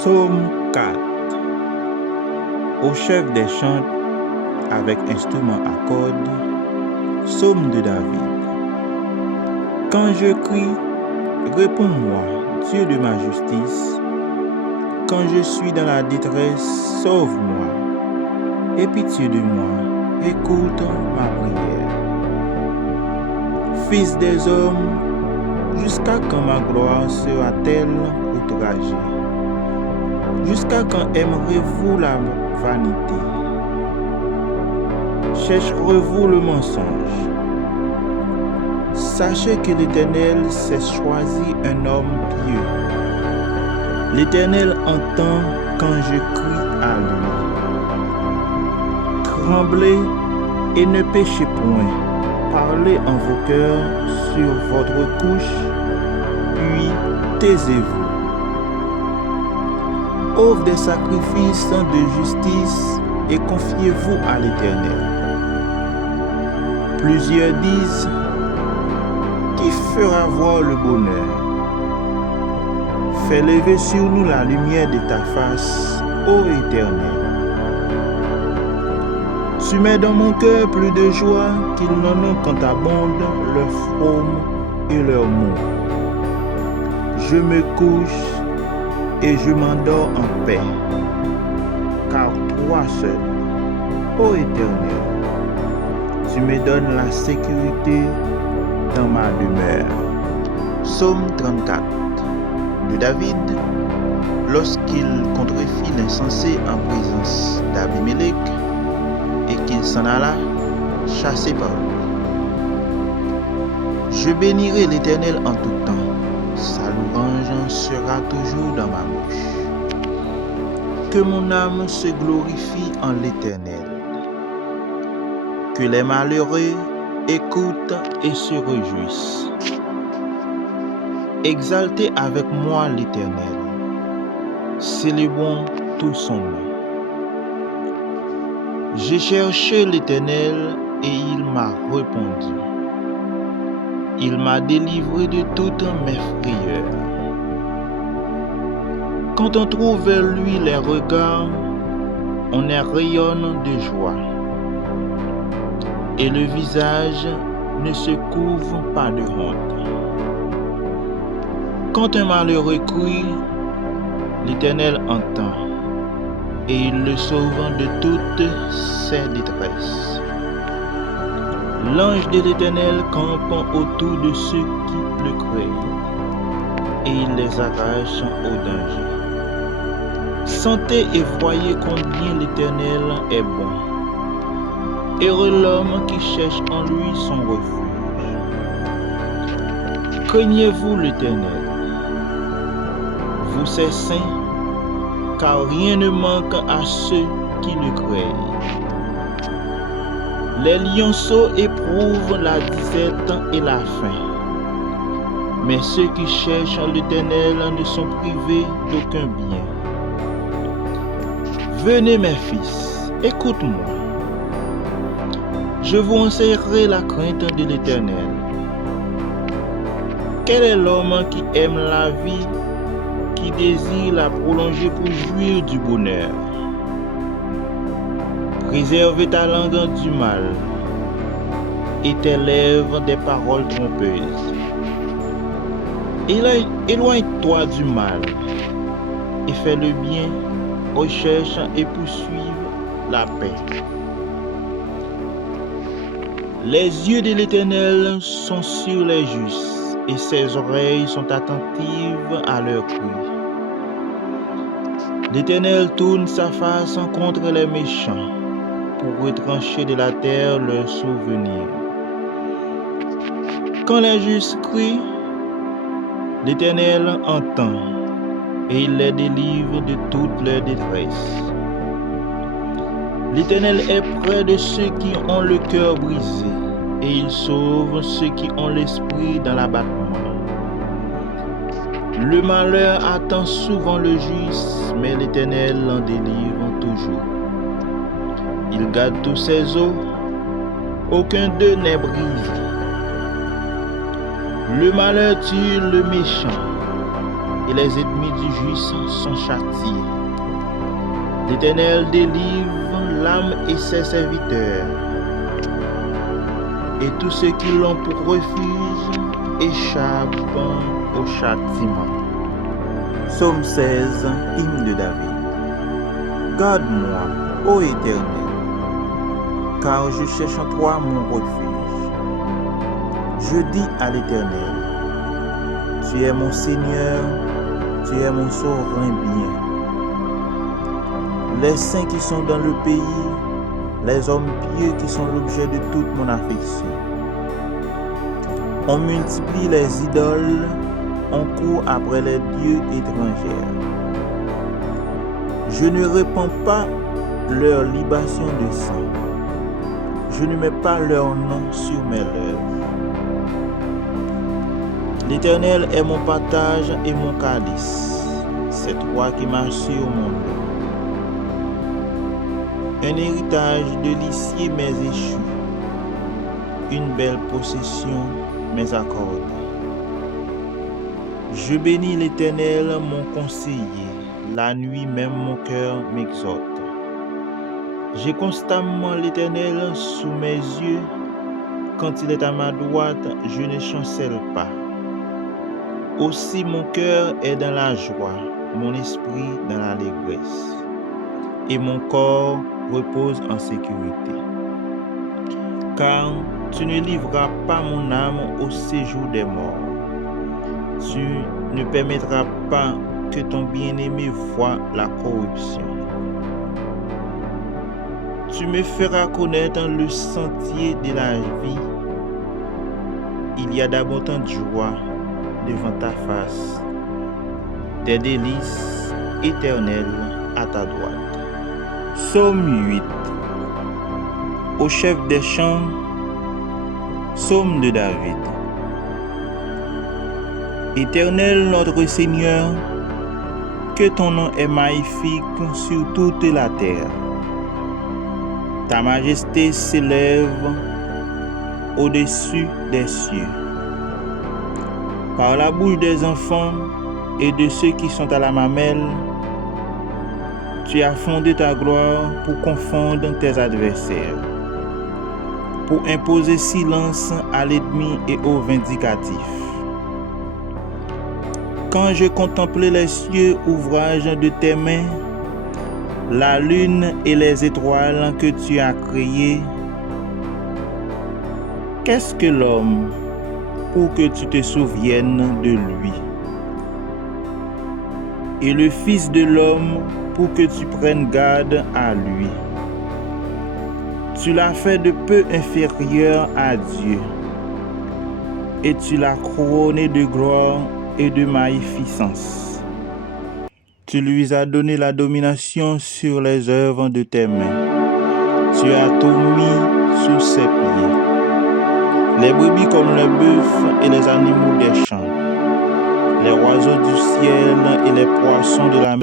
Psaume 4. Au chef des chants avec instrument à cordes, Psaume de David. Quand je crie, réponds-moi, Dieu de ma justice. Quand je suis dans la détresse, sauve-moi. Aie pitié de moi, écoute ma prière. Fils des hommes, jusqu'à quand ma gloire sera-t-elle outragée? Jusqu'à quand aimerez-vous la vanité? Chercherez-vous le mensonge? Sachez que l'Éternel s'est choisi un homme pieux. L'Éternel entend quand je crie à lui. Tremblez et ne péchez point. Parlez en vos cœurs sur votre couche, puis taisez-vous. Offrez des sacrifices de justice et confiez-vous à l'Éternel. Plusieurs disent: qui fera voir le bonheur? Fais lever sur nous la lumière de ta face, ô Éternel. Tu mets dans mon cœur plus de joie qu'ils n'en ont quand abondent leurs fraumes et leurs mots. Je me couche et je m'endors en paix, car toi seul, ô Éternel, tu me donnes la sécurité dans ma demeure. Psaume 34 de David, lorsqu'il contrefit l'insensé en présence d'Abimelech et qu'il s'en alla, chassé par lui. Je bénirai l'Éternel en tout temps, sa louange sera toujours dans ma bouche. Que mon âme se glorifie en l'Éternel. Que les malheureux écoutent et se réjouissent. Exaltez avec moi l'Éternel. Célébrons tout son nom. J'ai cherché l'Éternel et il m'a répondu. Il m'a délivré de toutes mes frayeurs. Quand on trouve vers lui les regards, on est rayonne de joie. Et le visage ne se couvre pas de honte. Quand un malheureux crie, l'Éternel entend, et il le sauve de toutes ses détresses. L'ange de l'Éternel campe autour de ceux qui le craignent, et il les arrache au danger. Sentez et voyez combien l'Éternel est bon. Heureux l'homme qui cherche en lui son refuge. Craignez-vous l'Éternel, vous ses saints, car rien ne manque à ceux qui le craignent. Les lionceaux éprouvent la disette et la faim, mais ceux qui cherchent l'Éternel ne sont privés d'aucun bien. Venez mes fils, écoute-moi. Je vous enseignerai la crainte de l'Éternel. Quel est l'homme qui aime la vie, qui désire la prolonger pour jouir du bonheur? Préserve ta langue du mal et tes lèvres des paroles trompeuses. Éloigne-toi du mal et fais le bien, recherche et poursuive la paix. Les yeux de l'Éternel sont sur les justes et ses oreilles sont attentives à leurs cris. L'Éternel tourne sa face contre les méchants pour retrancher de la terre leurs souvenirs. Quand les justes crient, l'Éternel entend et il les délivre de toute leur détresse. L'Éternel est près de ceux qui ont le cœur brisé et il sauve ceux qui ont l'esprit dans l'abattement. Le malheur attend souvent le juste, mais l'Éternel l'en délivre toujours. Il garde tous ses os, aucun d'eux n'est brisé. Le malheur tue le méchant et les ennemis du juste sont châtiés. L'Éternel délivre l'âme et ses serviteurs, et tous ceux qui l'ont pour refuge échappent au châtiment. Psaume 16, hymne de David. Garde-moi, ô Éternel, car je cherche en toi mon refuge. Je dis à l'Éternel, tu es mon Seigneur, tu es mon souverain bien. Les saints qui sont dans le pays, les hommes pieux qui sont l'objet de toute mon affection. On multiplie les idoles, on court après les dieux étrangers. Je ne répands pas leur libation de sang. Je ne mets pas leur nom sur mes lèvres. L'Éternel est mon partage et mon calice. C'est toi qui marches sur mon dos. Un héritage de l'huissier m'est échu. Une belle possession m'est accordée. Je bénis l'Éternel, mon conseiller. La nuit même mon cœur m'exhorte. J'ai constamment l'Éternel sous mes yeux. Quand il est à ma droite, je ne chancelle pas. Aussi mon cœur est dans la joie, mon esprit dans l'allégresse, et mon corps repose en sécurité. Car tu ne livreras pas mon âme au séjour des morts. Tu ne permettras pas que ton bien-aimé voie la corruption. Tu me feras connaître le sentier de la vie. Il y a d'abondantes joies devant ta face, des délices éternelles à ta droite. Psaume 8. Au chef des chants, psaume de David. Éternel notre Seigneur, que ton nom est magnifique sur toute la terre. Ta majesté s'élève au-dessus des cieux. Par la bouche des enfants et de ceux qui sont à la mamelle, tu as fondé ta gloire pour confondre tes adversaires, pour imposer silence à l'ennemi et aux vindicatifs. Quand je contemplais les cieux, ouvrage de tes mains, la lune et les étoiles que tu as créées, qu'est-ce que l'homme pour que tu te souviennes de lui, et le Fils de l'homme pour que tu prennes garde à lui? Tu l'as fait de peu inférieur à Dieu, et tu l'as couronné de gloire et de magnificence. Tu lui as donné la domination sur les œuvres de tes mains. Tu as tout mis sous ses pieds. Les brebis comme les bœufs et les animaux des champs, les oiseaux du ciel et les poissons de la mer.